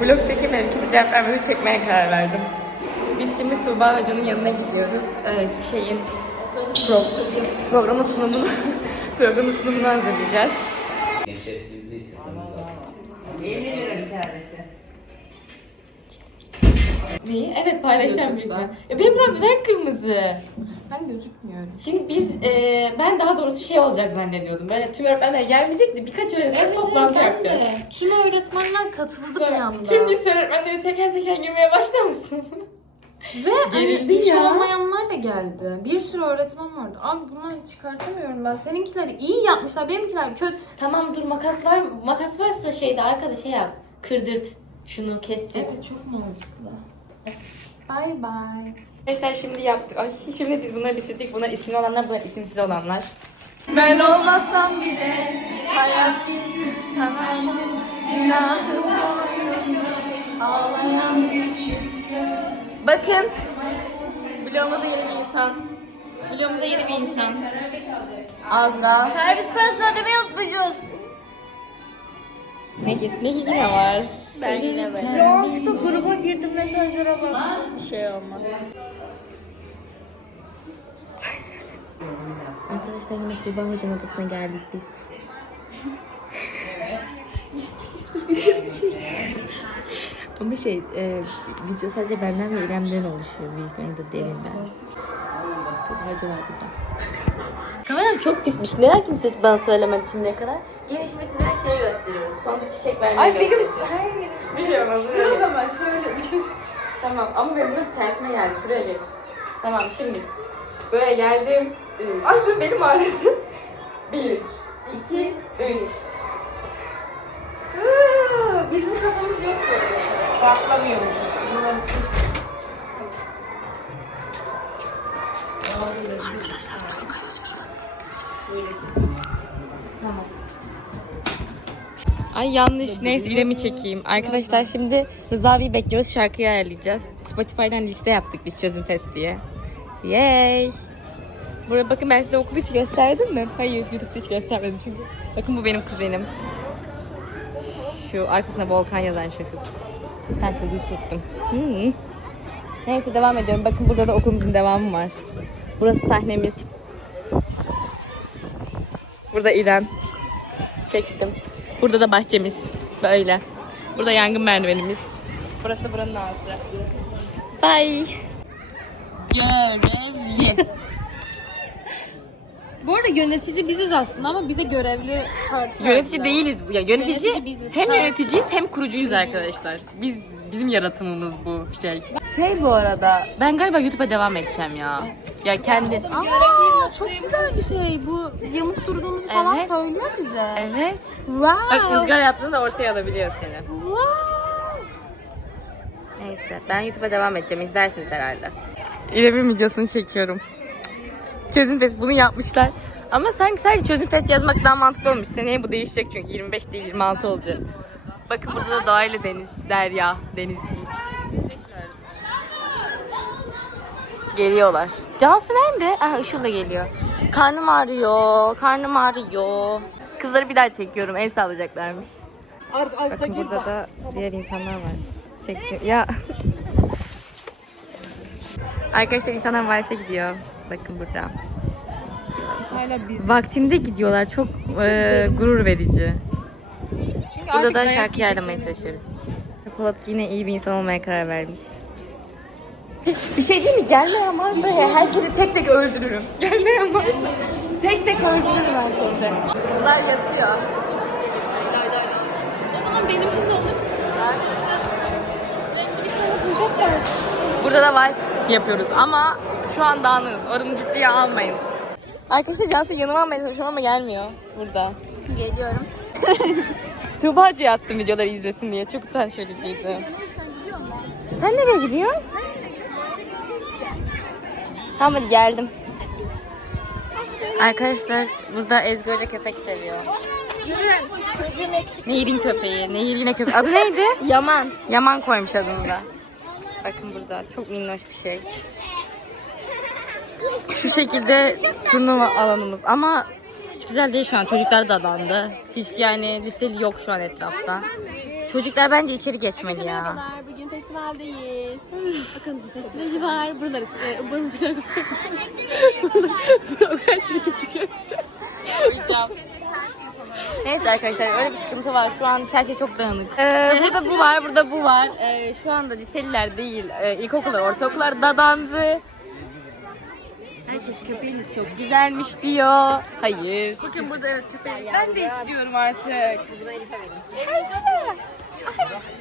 Vlog çekemedim. Kimse cevap vermedi. Çekmeye karar verdim. Biz şimdi Tuğba Hoca'nın yanına gidiyoruz. Ee, şeyin pro, programın sunumunu programın sunumunu hazırlayacağız. Gençleştiğimizi hissetmemiz lazım. Neyi? Evet paylaşacağım büyük ihtimal. Ya benim renk renk kırmızı. Ben gözükmüyorum. Şimdi biz, e, ben daha doğrusu şey olacak zannediyordum. Böyle tüm öğretmenler gelmeyecekti. Birkaç öğretmen toplantı yapacağız. Tüm öğretmenler katıldı bir anda. Tüm lise öğretmenleri teker teker girmeye başlamışsın. Ve hani Gerildi ya. olmayanlar da geldi. Bir sürü öğretmen vardı. Abi bunları çıkartamıyorum ben. Seninkileri iyi yapmışlar. Benimkiler kötü. tamam dur makas var mı? Makas varsa şeyde arkada şey yap. Kırdırt. Şunu kestir. çok mantıklı. Bye bye. Arkadaşlar şimdi yaptık. Ay şimdi biz bunları bitirdik. Bunlar isimli olanlar, bunlar isimsiz olanlar. Ben olmasam bile hayat gizli sana günahım boynunda ağlayan bir çift söz. Bakın. Vlogumuza yeni bir insan. Vlogumuza yeni bir insan. Azra. Servis parasını ödemeyi unutmuşuz. Nehir. Nehir yine var. Ben yine var. Yanlışlıkla gruba girdim mesajlara bak. Bir şey olmaz. Arkadaşlar yine Tuğba Hoca'nın odasına geldik biz. Ama şey, e, video sadece benden ve İrem'den oluşuyor büyük ihtimalle de derinden. Tuğba Hoca var burada. Kameram çok pismiş. Neden kimse bana söylemedi şimdiye kadar? Gelin şimdi size şeyi gösteriyoruz. Son bir çiçek vermeyi Ay benim... göstereceğiz. Bir şey olmaz. Dur o zaman şöyle dur. Tamam ama benim nasıl tersime geldi. Şuraya geç. Tamam şimdi. Böyle geldim. Ay dur benim ağrıdı. Bir, iki, üç. Iıı, Bizim kafamız yok böyle. Saklamıyormuşuz. Bunları kız. Ay yanlış. Neyse İrem'i çekeyim. Arkadaşlar şimdi Rıza abiyi bekliyoruz. Şarkıyı ayarlayacağız. Spotify'dan liste yaptık biz Çözüm Fest diye. Yay! Burada bakın ben size okulu hiç gösterdim mi? Hayır YouTube'da hiç göstermedim çünkü. Bakın bu benim kuzenim. Şu arkasına Volkan yazan şu kız. Ben size çektim. Hmm. Neyse devam ediyorum. Bakın burada da okulumuzun devamı var. Burası sahnemiz. Burada İrem. Çektim. Burada da bahçemiz. Böyle. Burada yangın merdivenimiz. Burası buranın ağzı. Bye. Görevli. Bu arada yönetici biziz aslında ama bize görevli kart Yönetici değiliz. bu. Ya yönetici, Yönetici biziz. hem Şarkı. yöneticiyiz hem kurucuyuz arkadaşlar. Biz bizim yaratımımız bu şey. Şey bu arada ben galiba YouTube'a devam edeceğim ya. Ya kendi Aa, çok güzel bir şey. Bu yamuk durduğumuzu falan Evet. söylüyor bize. Evet. Wow. Bak ızgara yaptığında ortaya alabiliyor seni. Wow. Neyse ben YouTube'a devam edeceğim. İzlersiniz herhalde. İrem'in videosunu çekiyorum. Çözüm Fest bunu yapmışlar. Ama sanki sadece Çözüm Fest yazmak daha mantıklı olmuş. Seneye bu değişecek çünkü 25 değil 26 olacak. Bakın burada da doğayla deniz, derya, deniz değil. Geliyorlar. Cansu nerede? Ah Işıl da geliyor. Karnım ağrıyor, karnım ağrıyor. Kızları bir daha çekiyorum. El sağlayacaklarmış. Bakın burada da diğer insanlar var. Çekti. Ya. Arkadaşlar insanlar Vals'e gidiyor. Bakın burada. Vaktinde gidiyorlar. Çok e, gurur verici. Çünkü Burada da şarkı yiyeceklerini- çalışıyoruz. Polat yine iyi bir insan olmaya karar vermiş. bir şey değil mi? Gelmeyen varsa herkesi tek tek öldürürüm. Gelmeyen varsa tek tek öldürürüm herkese. Kızlar yatıyor. O zaman benimki de olur musunuz? Bir şeyler. Burada da vals yapıyoruz ama şu an dağınığız. Oranı ciddiye almayın. Arkadaşlar Cansu yanıma almaya çalışıyorum ama gelmiyor burada. Geliyorum. Tuğba Hacı'ya attım videoları izlesin diye. Çok utanç vericiydi. Sen nereye gidiyorsun? Tamam hadi geldim. Arkadaşlar burada Ezgi Hoca köpek seviyor. Nehir'in köpeği. Nehir yine köpek. Adı neydi? Yaman. Yaman koymuş adını da. Bakın burada çok minnoş bir şey. Şu şekilde turnuva alanımız ama hiç güzel değil şu an. Çocuklar da adandı. Hiç yani liseli yok şu an etrafta. Çocuklar bence içeri geçmeli ya. Bugün festivaldeyiz. Bakın festivali var. Buraları, e, buranın. Neyse arkadaşlar öyle bir sıkıntı var. Şu an her şey çok dağınık. Ee, burada bu var, burada bu var. Ee, şu anda liseliler değil, e, ilkokullar, ortaokullar dadandı. Herkes köpeğiniz çok güzelmiş diyor. Hayır. Bakın burada evet köpeği. Ben de istiyorum artık. De. Ay,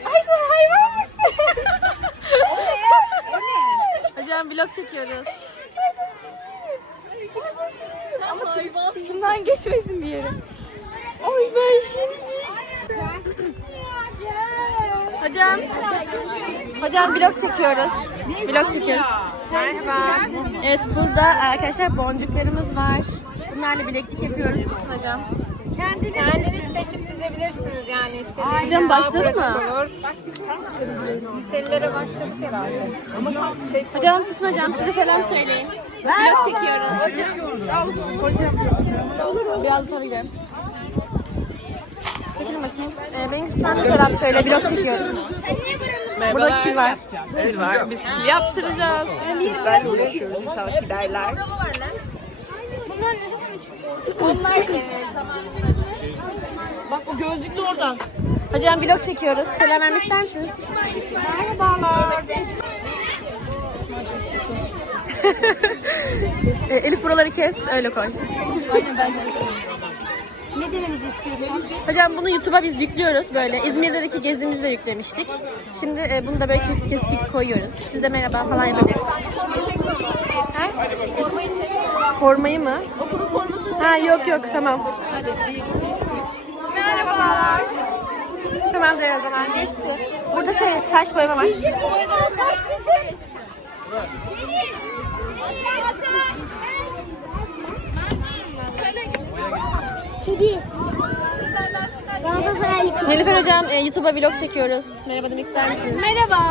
ay sen hayvan mısın? Hocam vlog çekiyoruz. Ama şundan geçmesin bir yere. Ay ben şimdi. Hocam. Hocam vlog çekiyoruz. Vlog çekiyoruz. Merhaba. Evet burada arkadaşlar boncuklarımız var. Bunlarla bileklik yapıyoruz Kısın hocam. Kendiniz, Kendiniz seçip dizebilirsiniz yani istediğiniz. Hocam başladı mı? Olur. Liselilere başladık herhalde. Ama şey Hocam Füsun hocam size selam söyleyin. Vlog çekiyoruz. Hocam. Hocam. Olur mu? Biraz tabii gidelim. Çekilin bakayım. Ee, benim sen de selam söyle. Vlog çekiyoruz. Burada kim var? var. Biz yaptıracağız. Çocuklarla uğraşıyoruz inşallah giderler. Bak o gözlüklü oradan. Hocam vlog çekiyoruz. Selam vermek ister misiniz? Merhabalar. Ee, Elif buraları kes, öyle koy. Ne demenizi istiyorsunuz? Hocam bunu YouTube'a biz yüklüyoruz böyle. İzmir'deki gezimizi de yüklemiştik. Şimdi e, bunu da böyle kesik kesik koyuyoruz. Siz de merhaba falan yapabilirsiniz. Ha? Formayı mı? Okulun formasını Ha yok yok tamam. Merhabalar. Tamam der o zaman geçti. Burada şey taş boyama var. Taş bizim. Kedi. Galatasaray Nilüfer hocam e, YouTube'a vlog çekiyoruz. Merhaba demek ister misiniz? Merhaba.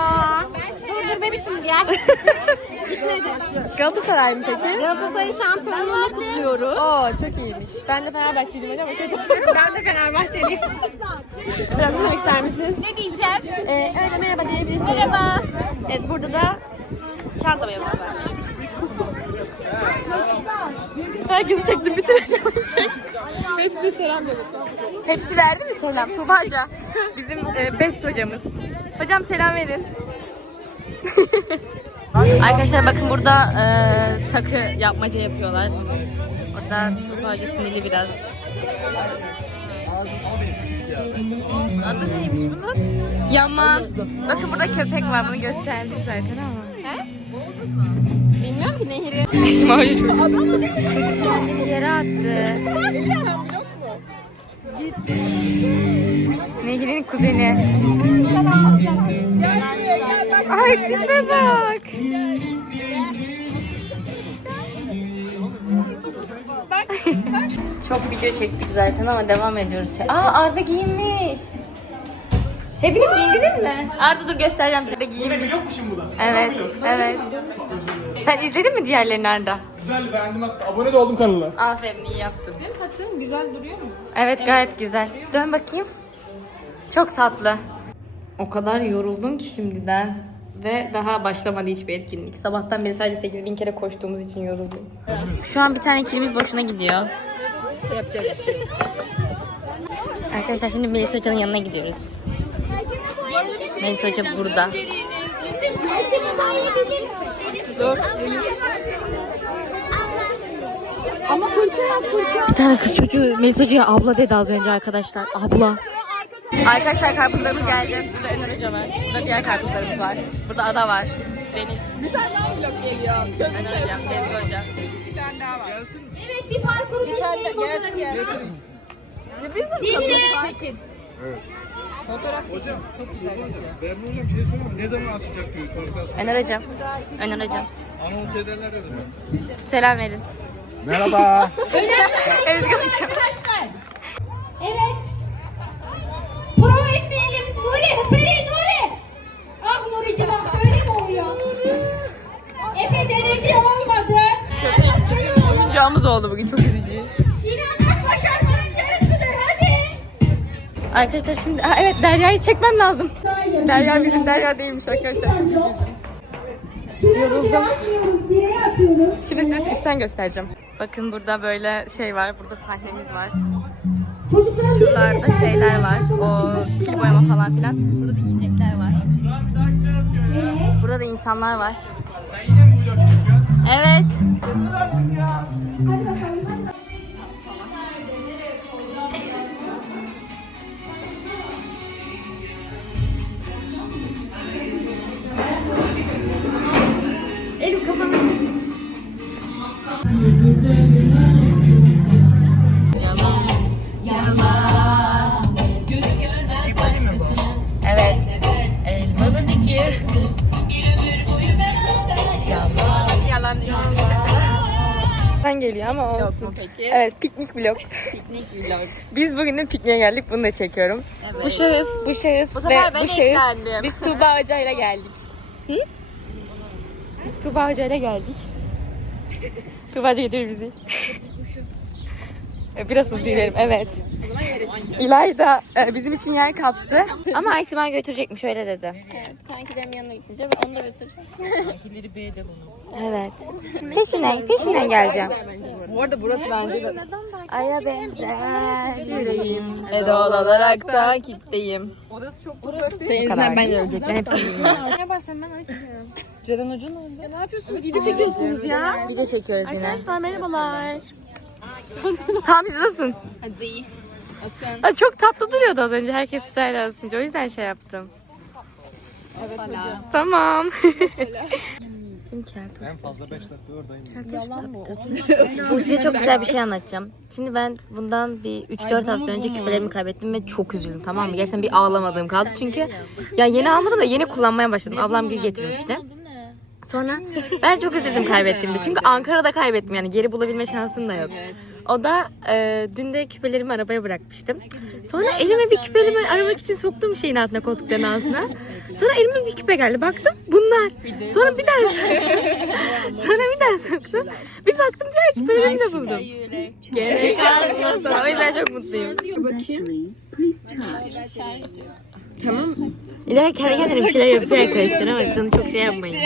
Dur dur bebişim gel. Galatasaray mı peki? Galatasaray şampiyonluğunu kutluyoruz. Oo çok iyiymiş. Ben de Fenerbahçeliyim hocam. o kötü. Ben de Fenerbahçeliyim. Hocam siz demek ister misiniz? Ne diyeceğim? Ee, öyle merhaba diyebilirsiniz. Merhaba. Evet burada da çanta boyamamız var. Herkesi çektim bitireceğim çek. Hepsine selam verin. Hepsi verdi mi selam? Tuğba Hoca. Bizim e, best hocamız. Hocam selam verin. Arkadaşlar bakın burada e, takı yapmaca yapıyorlar. Orada Tuğba Hoca sinirli biraz. Adı neymiş bunun? Yaman. Bakın burada köpek var. Bunu gösterdik zaten ama. Bilmiyorum ki Nehir'i. Esma Hoca çocuk. Çocuk kendini yere attı. Nehir'in kuzeni. Ay tipe bak. Çok video çektik zaten ama devam ediyoruz. Aa Arda giyinmiş. Hepiniz giyindiniz mi? Arda dur göstereceğim size giyinmiş. Evet, evet. Sen izledin mi diğerlerini Arda? Güzel beğendim hatta. Abone de oldum kanala. Aferin iyi yaptın. Benim saçlarım güzel duruyor mu? Evet gayet güzel. Dön bakayım. Çok tatlı. O kadar yoruldum ki şimdiden. Ve daha başlamadı hiçbir etkinlik. Sabahtan beri sadece 8000 kere koştuğumuz için yoruldum. Şu an bir tane kilimiz boşuna gidiyor. Yapacak bir şey. Arkadaşlar şimdi Melisa Hoca'nın yanına gidiyoruz. Melisa Hoca burada. Bir tane kız çocuğu Melisa Hoca'ya abla dedi az önce arkadaşlar. Abla. Arkadaşlar karpuzlarımız geldi. Burada Öner Hoca var. Burada diğer karpuzlarımız var. Burada Ada var. Deniz. Bir tane daha vlog geliyor. Öner Hocam, Deniz Hocam. Evet bir parkur çekeyim. Gelsin gelsin. Biz de mi? Çekin. Berna hocam şey sorayım mı? Ne zaman açacak diyor çocuklar sonra. Öner Hocam. Öner Hocam. Anons ederler dedim ben. Selam verin. Merhaba. Ezgi Hocam. Evet. Prova etmeyelim. Nuri, Nuri, Nuri. Ah Nuri'cim ah öyle mi oluyor? Efe denedi olmadı. Ama seni oldu. Oyuncağımız oldu bugün çok üzücü. Arkadaşlar şimdi ha, evet Derya'yı çekmem lazım. Derya bizim Derya değilmiş arkadaşlar. Çok üzüldüm. Yoruldum. Şimdi size üstten göstereceğim. Bakın burada böyle şey var. Burada sahnemiz var. Şuralarda şeyler var. O pil boyama falan filan. Burada da yiyecekler var. Burada da insanlar var. Evet. Evet. Olsun. peki? Evet piknik vlog. Piknik vlog. Biz bugün de pikniğe geldik. Bunu da çekiyorum. Evet. Bu şahıs, bu şahıs Bu ve bu şahıs. eklendim. Biz Tuğba Hoca ile geldik. Hı? Biz Tuğba Hoca ile geldik. Tuğba Hoca götür bizi. E, Biraz hızlı yürüyelim, evet. İlayda e, bizim için yer kaptı. Ama Aysimay götürecekmiş, öyle dedi. Kankilerin yanına gideceğim. Onu da götüreceğim. Evet. Peşinden, peşinden geleceğim. Bu arada burası bence de. Aya benzer yüreğim. Eda olarak takipteyim. Senin Bu kadar. yüzünden ben de ölecektim. Hepsini yüzünden. Video çekiyorsunuz ya. Video çekiyoruz yine. Arkadaşlar merhabalar. Hamsi nasılsın? Hadi. Asın. Aa, çok tatlı duruyordu az önce herkes sırayla asınca o yüzden şey yaptım. Tamam. Kim keltoş? En fazla 5 dakika oradayım. Bu size çok güzel bir şey anlatacağım. Şimdi ben bundan bir 3-4 hafta önce küpelerimi kaybettim ve çok üzüldüm tamam mı? Gerçekten bir ağlamadığım kaldı çünkü ya yeni almadım da yeni kullanmaya başladım. Ablam gül getirmişti. Sonra ben çok üzüldüm kaybettiğimde. Çünkü Ankara'da kaybettim yani geri bulabilme şansım da yok. O da e, dün de küpelerimi arabaya bırakmıştım. Sonra elime bir küpelerimi aramak için soktum şeyin altına koltukların altına. Sonra elime bir küpe geldi. Baktım bunlar. Sonra bir daha Sonra bir daha soktum. Bir baktım diğer küpelerimi de buldum. Gerek kalmasın. O yüzden çok mutluyum. Bakayım. İleride kendi kendine bir şeyler yapıyor arkadaşlar ama onu çok şey yapmayın.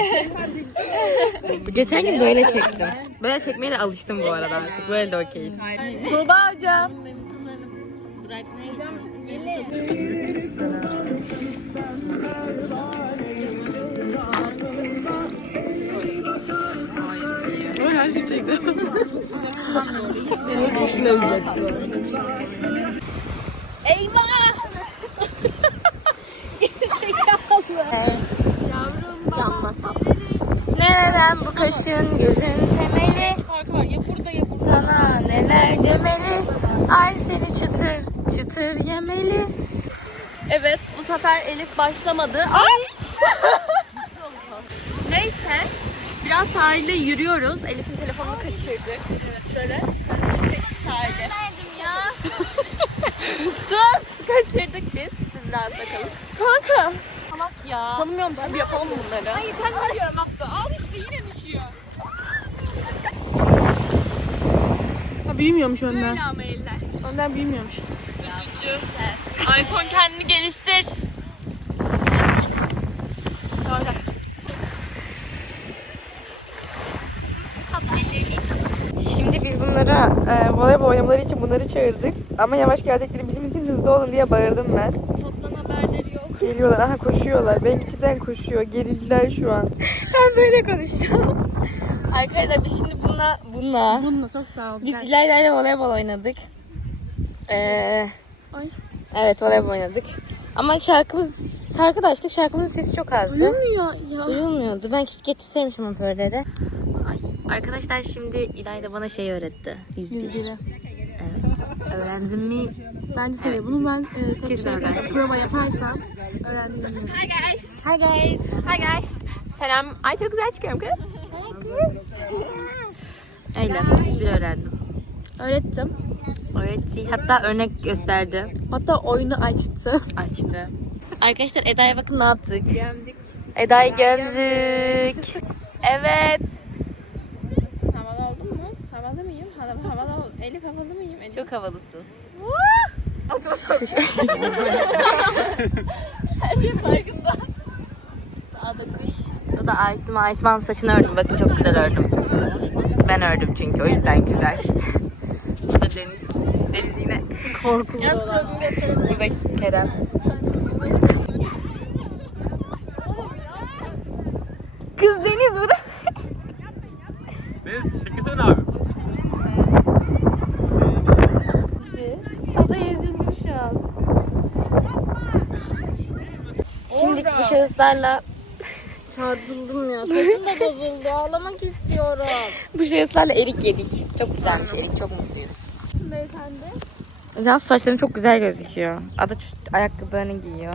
Geçen gün böyle çektim. Böyle çekmeye de alıştım bu arada artık. Böyle de okeyiz. Tuğba hocam. Her şey çekti. Nereden bu kaşın gözün temeli Sana neler demeli Ay seni çıtır çıtır yemeli Evet bu sefer Elif başlamadı. Ay! Neyse. Biraz sahilde yürüyoruz. Elif'in telefonunu kaçırdık. Evet şöyle. Çek sahile. Ya. Sus! Kaçırdık biz. Siz kalın. Kanka. Salak ya. Tanımıyor musun? Yapalım bunları? Hayır ben diyorum Hakkı. Al işte yine düşüyor. Ha büyümüyormuş önden. Böyle ama eller. Önden büyümüyormuş. iPhone kendini geliştir. Şimdi biz bunlara e, voleybol oynamaları için bunları çağırdık. Ama yavaş geldikleri bildiğimiz için hızlı olun diye bağırdım ben. Toplan haberleri yok. Geliyorlar. Aha koşuyorlar. Benimkiden koşuyor. Gerildiler şu an. ben böyle konuşacağım. Arkadaşlar biz şimdi bununla bununla Bununla çok sağ ol. biz İlayda'yla voleybol oynadık. Ee, evet voleybol oynadık. Ama şarkımız şarkı da açtık. Şarkımızın sesi çok azdı. Duyulmuyor ya. Duyulmuyordu. Ben hiç getirseymişim hoparlörleri. Ay. Arkadaşlar şimdi İlayda bana şey öğretti. 101. 101'i. Evet. Öğrendim mi? Bence söyle. Bunu ben e, tek Kesin şey prova yaparsam öğrendiğimi. Hi guys. Hi guys. Hi guys. Selam. Ay çok güzel çıkıyorum kız. Öyle. 101 öğrendim. Öğrettim. Öğretti. Hatta örnek gösterdi. Hatta oyunu açtı. Açtı. Arkadaşlar Eda'ya bakın ne yaptık. Gömdük. Eda'yı gömdük. Evet. Havalı oldun mu? Havalı mıyım? Havalı, havalı ol. Elif havalı mıyım? Elif. Çok havalısın. Dağda kuş. O da Aysma. Aysma'nın saçını ördüm. Bakın çok güzel ördüm. Ben ördüm çünkü o yüzden güzel. Bu da Deniz. Deniz yine korkulu olan. Bu da Kerem. Kız Deniz buraya. Deniz çekilsene abi. Ada üzüldüm şu an. Şimdi bu şahıslarla Çarpıldım ya. Saçım da bozuldu. Ağlamak istiyorum. bu şahıslarla erik yedik. Çok güzelmiş erik. Çok mutluyuz. Beyefendi. Cansu saçların çok güzel gözüküyor. Ada ayakkabılarını giyiyor.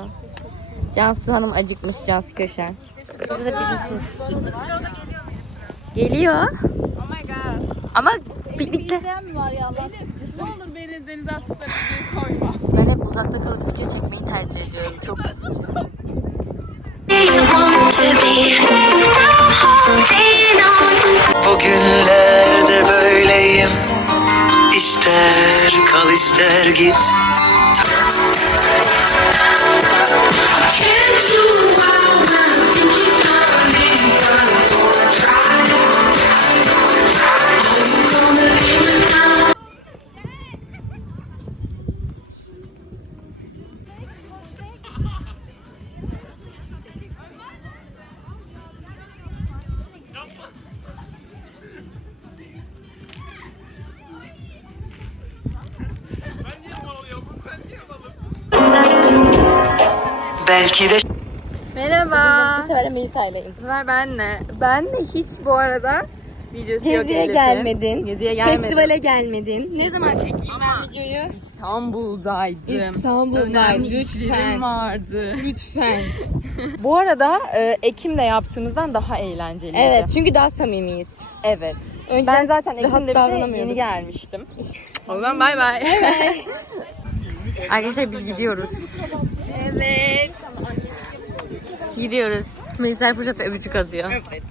Cansu Hanım acıkmış. Cansu Köşen. Burada da bizim sınıf. Geliyor. Oh my god. Ama piknikte. İzleyen mi var ya Allah sıkıcısı? Ne olur beni denize videoyu koyma. Ben hep uzakta kalıp video çekmeyi tercih ediyorum. Çok Bugünlerde İster git Belki de Merhaba. Bu sefer Melisa ileyim. Bu sefer benle. Ben de hiç bu arada videosu yok Geziye Elif'in. gelmedin. Geziye gelmedim. Festivale gelmedin. Ne zaman çekeyim ben videoyu? İstanbul'daydım. İstanbul'daydım. Önemli işlerim vardı. Lütfen. bu arada e, Ekim'de yaptığımızdan daha eğlenceliydi. Evet çünkü daha samimiyiz. Evet. Önceden Ben zaten Ekim'de bir de yeni gelmiştim. O zaman bay bay. Arkadaşlar biz gidiyoruz. Evet. Gidiyoruz. Melisa'ya fırsat öpücük atıyor. Evet.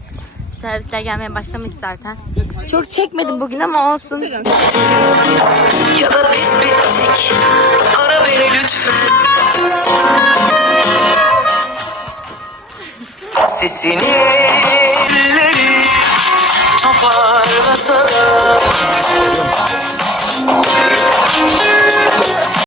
Servisler gelmeye başlamış zaten. Çok çekmedim bugün ama olsun. ya da biz bittik Ara beni lütfen Sesini elleri toparlasana